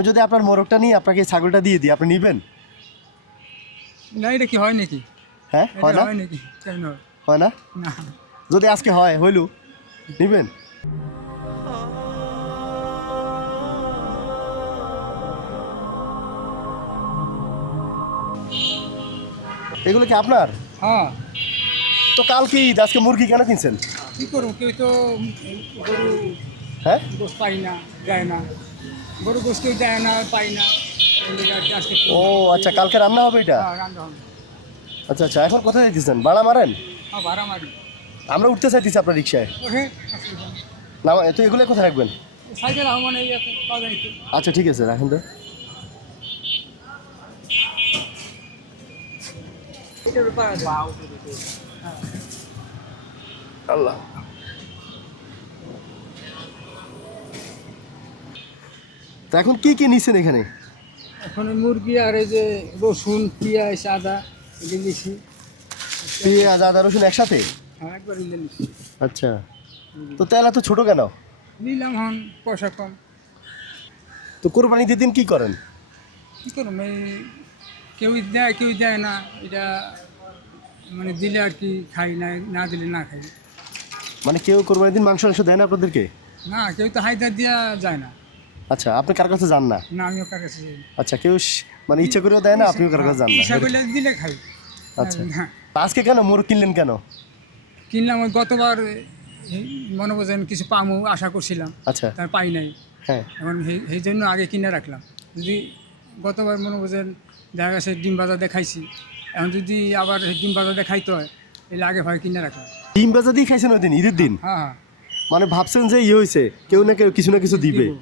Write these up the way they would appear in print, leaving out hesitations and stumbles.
আমি যদি আপনার মোরগটা নিয়ে আপনাকে ছাগলটা দিয়ে দিই, আপনি নেবেন? না, এটা কি হয় নাকি? হ্যাঁ, হয় না? হয় নাকি? কেন হয় না? না? যদি আজকে হয়, হইলু, নেবেন? এগুলো কি আপনার? হ্যাঁ, তো কালকে ঈদ, আজকে মুরগি কেন কিনছেন? কি করবো, কেউ তো গরু হ্যাঁ, গোস পাই না, দেয় না। গরু গোস কেউ দেয় না, পাই না। এই লেগে আর কি আজকে ও আচ্ছা, কালকে রান্না হবে এটা? রান্না হবে। আচ্ছা আচ্ছা, এখন কোথায় যেতেছেন? ভাড়া মারেন? হ্যাঁ, ভাড়া মারি। আমরা উঠতে চাইতেছি আপনার রিক্সায়। ওহে, অসুবিধা নেই। না, তো এগুলো কোথায় রাখবেন? সাইকেল আমার এই আছে, পাওয়া যায় তো। আচ্ছা ঠিক আছে, রাখেন তো। এটার পাওয়া যায়। হ্যাঁ। আল্লাহ, তো এখন কি কি নিছেন এখানে? এখন এই মুরগি আর এই যে রসুন, পেঁয়াজ, আদা এগুলো নিছি। পেঁয়াজ, আদা, রসুন একসাথে? হ্যাঁ, একবার নিলে নিছি। আচ্ছা, তো তেল এত ছোট কেন? নিলাম হন, পয়সা কম। তো কোরবানি দিন কি করেন? কী করুন, এই কেউ দেয় না। এটা মানে দিলে আর কি খাই, না না দিলে না খাই। মানে কেউ কোরবানি দিন মাংস দেয় না আপনাদেরকে? না, কেউ তো হায়দার দেওয়া যায় না। আচ্ছা, আপনি কার কাছে যান না? না, আমিও কার কাছে যাই না। আচ্ছা, কেউ মানে ইচ্ছা করেও দেয় না, আপনিও কার কাছে যান না? ইচ্ছা করলে দিলে খাই। আচ্ছা, না, আজকে কেন মোরগ কিনলেন কেন? কিনলাম ওই গতবার মনে বোঝেন কিছু পামু আশা করছিলাম, আচ্ছা, তার পাই নাই। হ্যাঁ, এখন সেই জন্য আগে কিনে রাখলাম। যদি গতবার মনে বোঝেন দেখা গেছে ডিম বাজার দেখাইছি, এখন যদি আবার সেই ডিম বাজার দেখাইতে হয়, এলে আগে ভাই কিনে রাখলাম। ডিম ভাজা দিয়ে খাইছেন ওই দিন, ঈদের দিন? হ্যাঁ হ্যাঁ, মানে ভাবছেন যে হয়েছে, কেউ না কেউ কিছু না কিছু দিবে, দিব।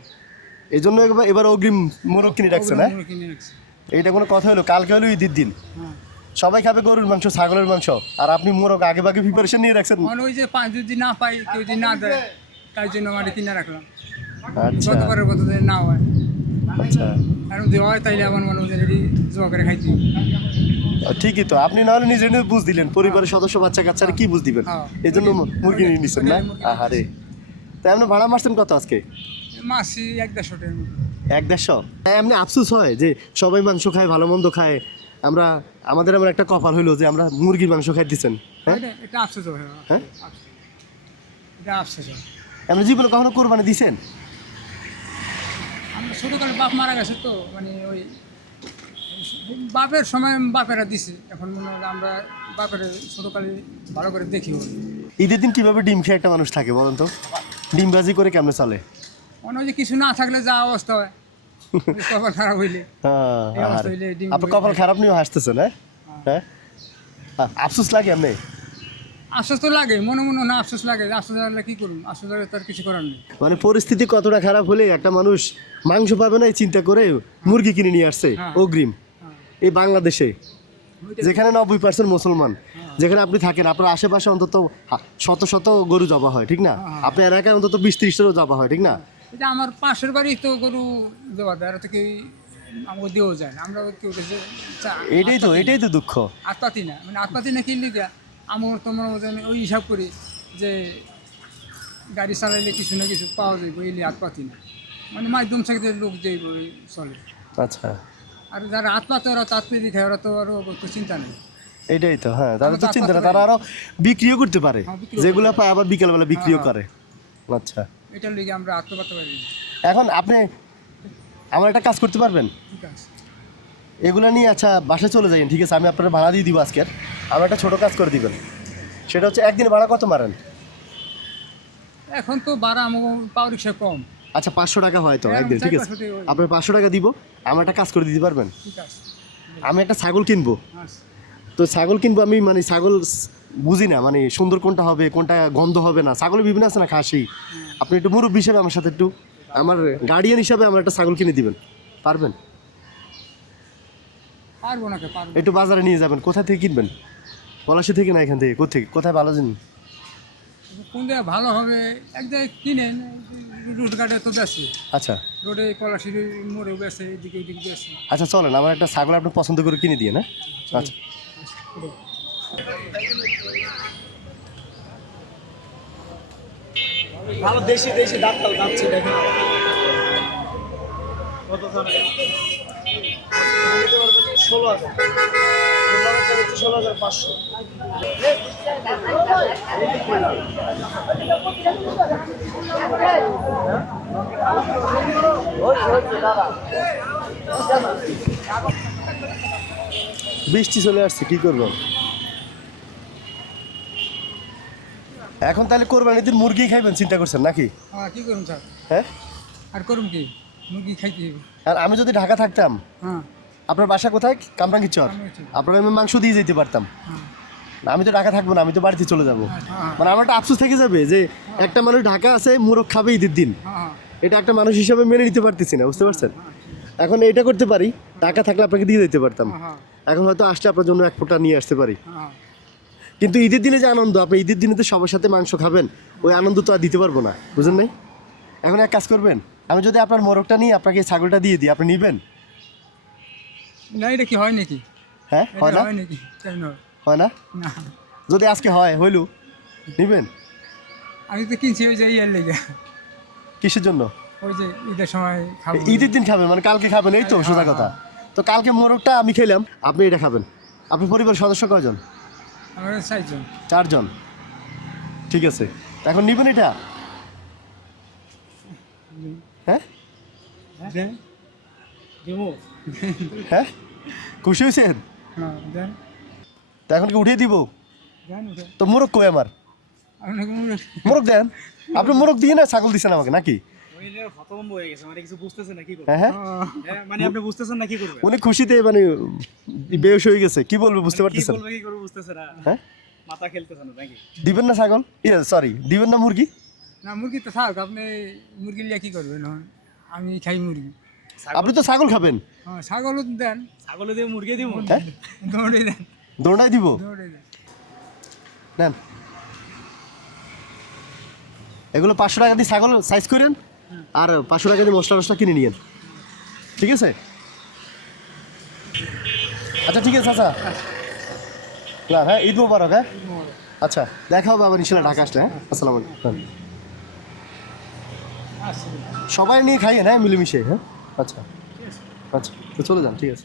এই জন্য এবার অগ্রিম মোরগ কিনে রাখছেন? হ্যাঁ, ওগুলো কিনে রাখছি। এইটা কোনো কথা হলো? কালকে হলো ঈদের দিন, হ্যাঁ, সবাই খাবে গরুর মাংস, ছাগলের মাংস, আর আপনি মোরগ আগে ভাগে প্রিপারেশন নিয়ে রাখছেন। মানে ওই যে যদি না পাই, কেউ যদি না দেয়, তাই জন্য মানে কিনে রাখলাম। আচ্ছা গতবারের মতো যদি না হয়, আচ্ছা, আর যদি হয় তাইলে আমার মনে হয় রেডি জমা করে খাইতে। ঠিকই তো, আপনি নাহলে নিজে নিজে বুঝ দিলেন, পরিবারের সদস্য বাচ্চা কাচ্চারা কি বুঝ দিবেন, হ্যাঁ। এই জন্য মুরগি নিয়ে নিচ্ছেন না? আহারে, তাই আপনি ভাড়া মারছেন কত আজকে? মাসি 1-1.5 মতো। 1-150? এমনি আফসোস হয় যে সবাই মাংস খায়, ভালো মন্দ খায়, আমাদের এমন একটা কপাল হইলো যে আমরা মুরগির মাংস খাই দিচ্ছেন। হ্যাঁ, এটা আফসোস হয়। হ্যাঁ? এটা আফসোস হয়। আপনি জীবনে কখনো কোরবানি দিছেন? আমরা ছোটোকালে বাপ মারা গেছে তো, মানে ওই বাপের সময় বাপেরা দিছে। এখন মনে হয় আমরা বাপের ছোটোকালে ভালো করে দেখি। ঈদের দিন কিভাবে ডিম খেয়ে একটা মানুষ থাকে বলেন তো? ডিমবাজি করে কেমনে চলে? মনে হয় যে কিছু না থাকলে যা অবস্থা হয়, ওই কপাল খারাপ হইলে, এই অবস্থা আরে, হইলে ডিম আপনার কপাল খারাপ নিয়েও হাসতেছেন? হ্যাঁ হ্যাঁ, আফসোস লাগে এমনি? আফসোস তো লাগে, মনে মনে না আফসোস লাগে। আফসোস লাগলে কী করুন, আফসোস লাগলে তার কিছু করার নেই। মানে পরিস্থিতি কতটা খারাপ হলে একটা মানুষ মাংস পাবে না এই চিন্তা করে মুরগি কিনে নিয়ে আসছে হ্যাঁ। অগ্রিম। হ্যাঁ, এই বাংলাদেশে ওইটাই। যেখানে 90% মুসলমান, যেখানে আপনি থাকেন, আপনার আশেপাশে অন্তত শত শত গরু জবা হয়, ঠিক না? হ্যাঁ। আপনার এলাকায় অন্তত 20-30টারও জবা হয়, ঠিক না? এটা আমার পাশের বাড়ি তো গরু দেওয়া দেয়, আর তো কেউ আমাকে দিয়েও যায় না। আমরা কেউ এটাই তো দুঃখ। আত্মাতি না, মানে আত্মাতি না কিনলে গিয়া আমার তোমার ওই হিসাব করি যে গাড়ি চালাইলে কিছু না কিছু পাওয়া যাবে, এলে আত্মাতি না, মানে মাধ্যম থেকে লোক যেই চলে। আচ্ছা, আর যারা আত্মাতে ওরা তো আত্মীয় খায়, ওরা তো আরও তো চিন্তা নেই। এটাই তো, হ্যাঁ, তাদের তো চিন্তা না, তারা আরো বিক্রিও করতে পারে, হ্যাঁ, বিক্রিও যেগুলো পায় আবার বিকেলবেলা বিক্রিও হ্যাঁ। করে। আচ্ছা, এটার লিগে আমরা আত্মপাত পারি না। এখন আপনি আমার একটা কাজ করতে পারবেন? ঠিক আছে, এগুলো নিয়ে আচ্ছা বাসায় চলে যাবেন, ঠিক আছে? আমি আপনার ভাড়া দিয়ে দিব আজকের। আমার একটা ছোটো কাজ করে দিবেন, সেটা হচ্ছে একদিন ভাড়া কত মারেন? এখন তো ভাড়া আমার পাওয়ার রিক্সা কম। আচ্ছা, 500 টাকা হয় তো হ্যাঁ, একদিন, ঠিক আছে? 400 টাকা হয়। আপনার 500 টাকা দিব, আমার একটা কাজ করে দিতে পারবেন? ঠিক আছে, আমি একটা ছাগল কিনবো, আচ্ছা। তো ছাগল কিনবো আমি, মানে ছাগল বুঝি না, মানে সুন্দর কোনটা হবে, কোনটা গন্ধ হবে না, ছাগলের বিভিন্ন আছে না খাসি। আপনি একটু মুরব্বী হিসাবে আমার সাথে একটু, আমার গার্ডিয়ান হিসাবে আমার একটা ছাগল কিনে দিবেন, পারবেন? পারবো না, পারবো। একটু বাজারে নিয়ে যাবেন। কোথা থেকে কিনবেন? পলাশী থেকে না এখান থেকে? কোথায় ভালো জিনিস? কোন জায়গায় ভালো হবে, এক জায়গায় কিনেন, রোড ঘাটে তো বেশি, আচ্ছা রোডে কলাশির মোড়েও বেশি, এদিকে ওইদিকে বেশি। আচ্ছা, চলেন আমার একটা ছাগল আপনি পছন্দ করে কিনে দিয়ে না। আচ্ছা, ভালো দেশি ডাক্তার যাচ্ছে দেখেন। বৃষ্টি চলে আসছে, কি করবো এখন? তাহলে কোরবানির দিন মুরগি খাইবেন চিন্তা করছেন নাকি? হ্যাঁ কি করুন স্যার, হ্যাঁ, আর করুন কি, মুরগি খাইতে হবে। আর আমি যদি ঢাকা থাকতাম, হ্যাঁ আপনার বাসা কোথায়? কামরাঙ্গীর চর। আপনার আমি মাংস দিয়ে যেতে পারতাম। হ্যাঁ না, আমি তো ঢাকা থাকবো না, আমি তো বাড়িতে চলে যাব। হ্যাঁ মানে আমার একটা আফসোস থেকে যাবে যে একটা মানুষ ঢাকা আছে, মুরগ খাবে ঈদের দিন। হ্যাঁ এটা একটা মানুষ হিসাবে মেনে নিতে পারতেছি না, বুঝতে পারছেন? এখন এটা করতে পারি, টাকা থাকলে আপনাকে দিয়ে দিতে পারতাম। হ্যাঁ এখন হয়তো আসলে আপনার জন্য এক ফোঁটা নিয়ে আসতে পারি। হ্যাঁ কিন্তু ঈদের দিনে যে আনন্দ, আপনি ঈদের দিনে তো সবার সাথে মাংস খাবেন, ওই আনন্দ তো আর দিতে পারবো না, বুঝলেন নাই? এখন এক কাজ করবেন, আমি যদি আপনার মোরগটা নিয়ে আপনাকে ছাগলটা দিয়ে দিই, আপনি নেবেন? না এটা কি হয় নাকি? হ্যাঁ, হয় এটা না? হয় নাকি? কেন হয় না? না, যদি আজকে হয়, হইলো, নেবেন? আমি তো কিনছি ওই যে ইয়ার লেগে, কিসের জন্য? ওই যে ঈদের সময় খাবো। ঈদের দিন খাবেন মানে কালকে খাবেন, এই তো সোজা কথা। তো কালকে মোরগটা আমি খেলাম, আপনি এটা খাবেন। আপনার পরিবারের সদস্য কয়জন? আমার 4 জন। 4 জন, ঠিক আছে। তো এখন নেবেন এটা? হ্যাঁ দেন দেবো। হ্যাঁ, খুশি হয়েছেন? হ্যাঁ দেন তো এখন কি উঠিয়ে দিব? দেন ওটা তো মোরগ কই আমার? আপনাকে মোরগ দেন। আপনি মোরগ দিয়ে না ছাগল দিচ্ছেন আমাকে নাকি? হতভম্ব হয়ে গেছে, মানে কিছু বুঝতেছেন না কি করবে। হ্যাঁ হ্যাঁ, হ্যাঁ, মানে আপনি বুঝতেছেন না কি করবে, উনি খুশিতে মানে বেহুশ হয়ে গেছে, কি বলবে বুঝতে কি পারতেছেন? বলবে কি করবে বুঝতেছে না, হ্যাঁ, মাথা খেলতেছে না নাকি? দিবেন না ছাগল? সরি, দিবেন না মুরগি? না মুরগি তো থাক, আপনি মুরগি লিয়ে কী করবেন? এখন আমি খাই মুরগি। আপনি তো ছাগল খাবেন। হ্যাঁ ছাগলও দেন, ছাগলে দিয়ে মুরগি দিব, হ্যাঁ, দৌড়ে দেন, দৌড়াই দিব। দৌড়ে দেন। নেন, এগুলো 500 টাকা দিয়ে ছাগল সাইজ করেন, আর 500 টাকা দিয়ে মশলা টসলা কিনে নিয়েন, ঠিক আছে? আচ্ছা ঠিক আছে, আচ্ছা না, হ্যাঁ, ঈদ মোবারক। হ্যাঁ, আচ্ছা, দেখা হবে আবার ইনশাল্লাহ ঢাকা আসলে। হ্যাঁ, আসসালামু আলাইকুম। সবাই নিয়ে খাইয়েন, হ্যাঁ, মিলেমিশে। হ্যাঁ, আচ্ছা আচ্ছা, তো চলে যান, ঠিক আছে।